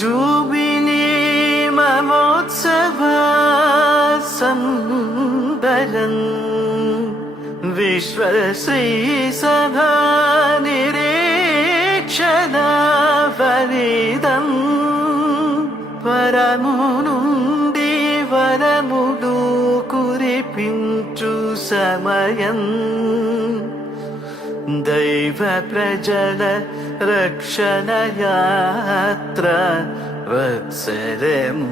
Jubilee మహోత్సవ సంబరం విశ్వశ్రీ సభా నిరీక్షణ ఫలితం పరము నుండి వరములు కురిపించు సమయం దైవ ప్రజల రక్షణ యాత్ర వత్సరము.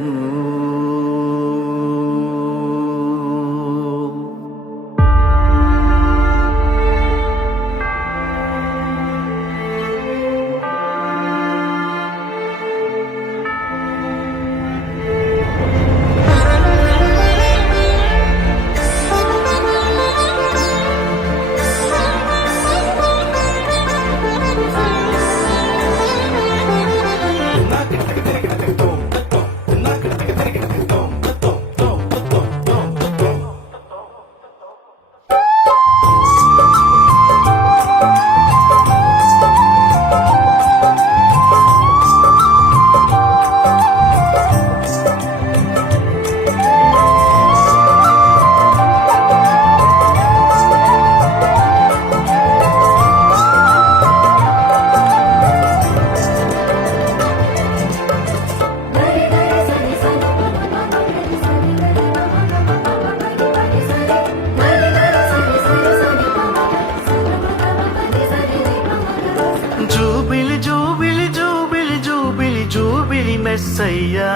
జూబిలి మెస్సయ్యా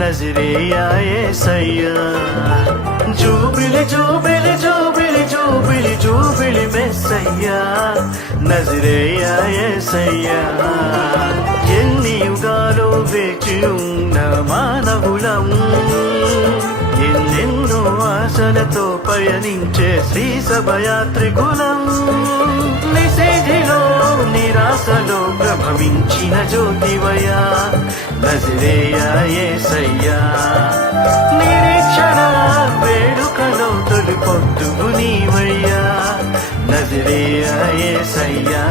నజరేయా యేసయ్యా. జూబిలి జూబిలి జూబిలి జూబిలి జూబిలి మెస్సయ్యా నజరేయా యేసయ్యా. ఎన్ని యుగాలు వేచి ఉన్న మానవులం, ఎన్నెన్నో ఆశలతో పయనించే శ్రీ సభయాత్రికులం. నిషేధిలో నిరాశలో ప్రభవించిన జ్యోతివయ్యా నజరేయా యేసయ్యా. నిరీక్షణ వేడుకలో తొలి పొద్దుగు నీవయ్యా నజరేయా యేసయ్యా.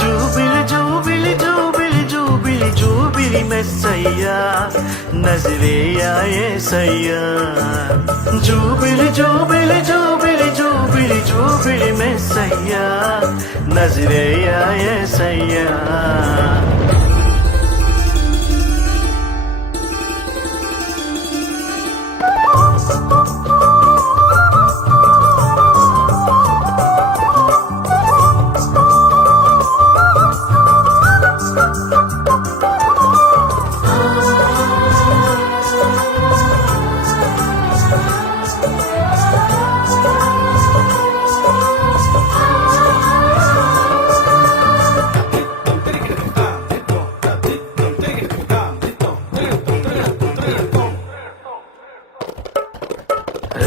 జూబిలి జూబిలి జూబిలి జూబిలి జూబిలి మెస్సయ్యా నజరేయా యేసయ్యా. జూబిలి జూబిలి జూబిలి జూబిలి జూబిలి మెస్సయ్యా నజరేయా యేసయ్యా.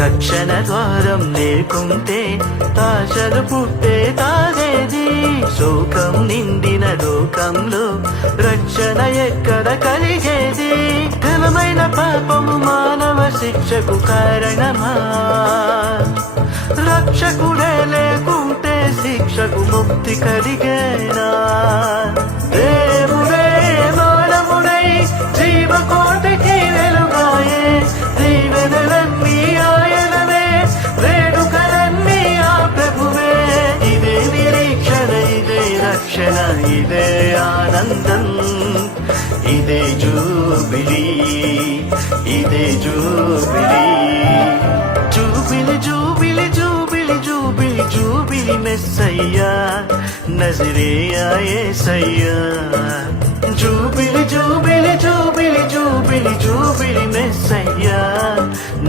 రక్షణ ద్వారం లేకుంటే ఆశలు పుట్టే తాగేది. శోకం నిండిన లోకంలో రక్షణ ఎక్కడ కలిగేది. ఘనమైన పాపము మానవ శిక్షకు కారణమా? రక్షకుడే లేకుంటే శిక్షకు ముక్తి కలిగేనా? దేవుడే మానవుడై జీవకోటికి వెలుగాయే. దీవెనలన్నీ ఆయనవే, వేడుకలన్నీ ఆ ప్రభువే. ఇదే నిరీక్షణ, ఇదే రక్షణ, ఇదే ఆనందం, ఇదే జూబిలీ, ఇదే జూబిలీ. జూబిలి జూబిలి జూబిలి జూబిలి జూబిలి మెస్సయ్యా నజరేయా యేసయ్యా. జూబిలి జూబిలి జూబిలి జూబిలి జూబిలి మెస్సయ్యా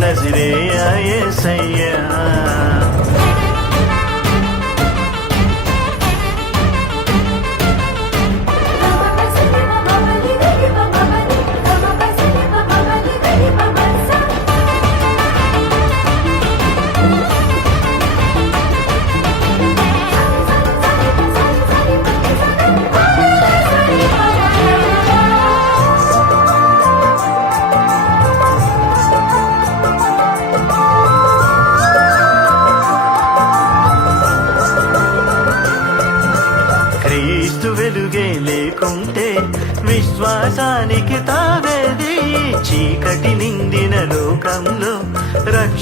నజరేయా యేసయ్యా.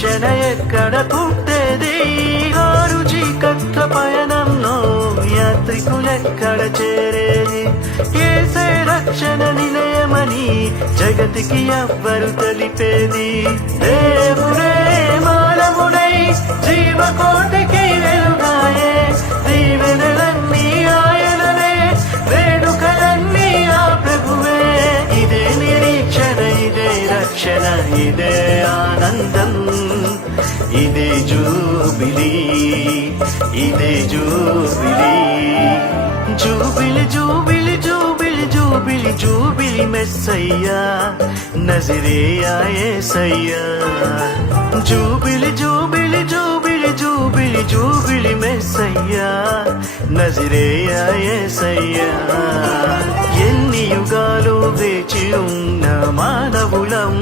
నిరీక్షణ ఎక్కడ పుట్టేది ఆరు చీకట్ల పయనంలో యాత్రికులెక్కడ చేరేది యేసే రక్షణ నిలయమని జగతికి ఎవ్వరు తెలిపేది దేవుడే మానవుడై జీవకోటికి వెలుగాయే దీవెనలన్నీ ఆయనవే వేడుకలన్నీ ఆ ప్రభువే ఇదే నిరీక్షణ ఇదే రక్షణ ఇదే ఆనందం ఇదే జూబిలీ ఇదే జూబిలీ జూబిలి జూబిలి జూబిలి జూబిలి జూబిలి మెస్సయ్యా నజరేయా యేసయ్యా జూబిలి జూబిలి జూబిలి జూబిలి జూబిలి మెస్సయ్యా నజరేయా యేసయ్యా ఎన్ని యుగాలు వేచి ఉన్న మానవులం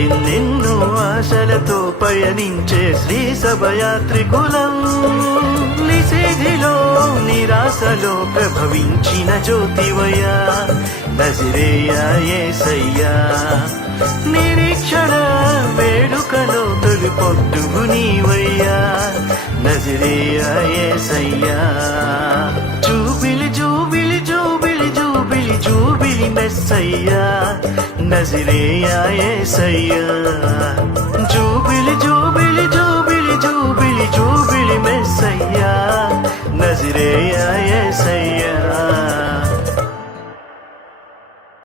ఎన్నెన్నో ఆశలతో పయనించే శ్రీ సభయాత్రికులం నిషేధిలో నిరాశలో ప్రభవించిన జ్యోతివయ్యా నజరేయా యేసయ్యా నిరీక్షణ వేడుకలో తొలి పొట్టుగు నీవయ్యా నజరేయా యేసయ్యా జూబిలి జూబిలి జూబిలి జూబిలి జూబిలి మెస్సయ్యా నజరేయా యేసయ్యా జూబిలి జూబిలి జూబిలి జూబిలి జూబిలి